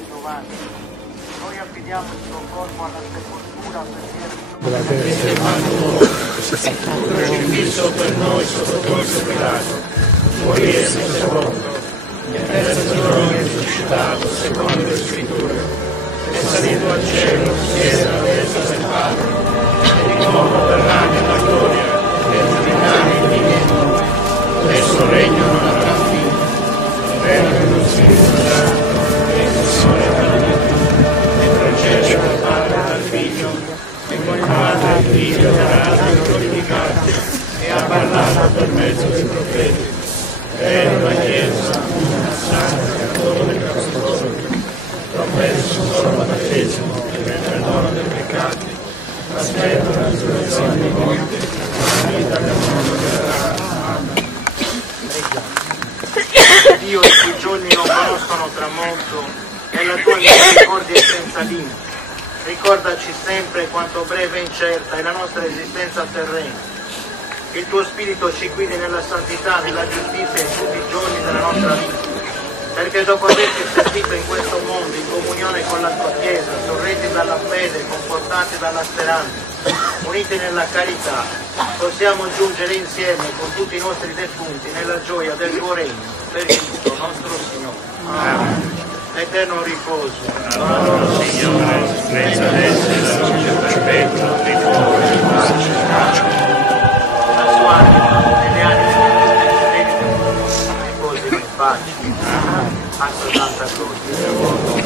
suoi giovani. Noi affidiamo il suo corpo alla sepoltura della terra. Crocifisso per noi sotto Ponzio Pilato, morì e sepolto, e terzo giorno risuscitato secondo le scritture, è salito al cielo, siede alla destra del Padre, e di nuovo verrà nella gloria per giudicare i vivi e i morti. Il suo regno non avrà fine, il regno dello Spirito Santo, e il Sole della vita, e procede dal Padre e dal Figlio, e con il Padre e il Figlio saranno glorificati, e ha parlato per mezzo dei profeti. Credo la Chiesa, una santa, cattolica, apostolica, professo solo la battesimo per il perdono dei peccati, aspetto la risurrezione dei morti, la vita del mondo verrà. Amen. Dio, i cui giorni non conoscono tramonto, e la tua misericordia è senza limiti. Ricordaci sempre quanto breve e incerta è la nostra esistenza terrena. Il tuo Spirito ci guidi nella santità, nella giustizia in tutti i giorni della nostra vita, perché dopo averti servito in questo mondo, in comunione con la tua Chiesa, sorretti dalla fede, confortati dalla speranza, uniti nella carità, possiamo giungere insieme con tutti i nostri defunti nella gioia del tuo regno, per Cristo nostro Signore. Amen. Eterno riposo. Allora, Signore, senza essere la luce perpetua, riposa in pace. La sua anima e le anime dei fedeli riposino in pace. A Santa Croce.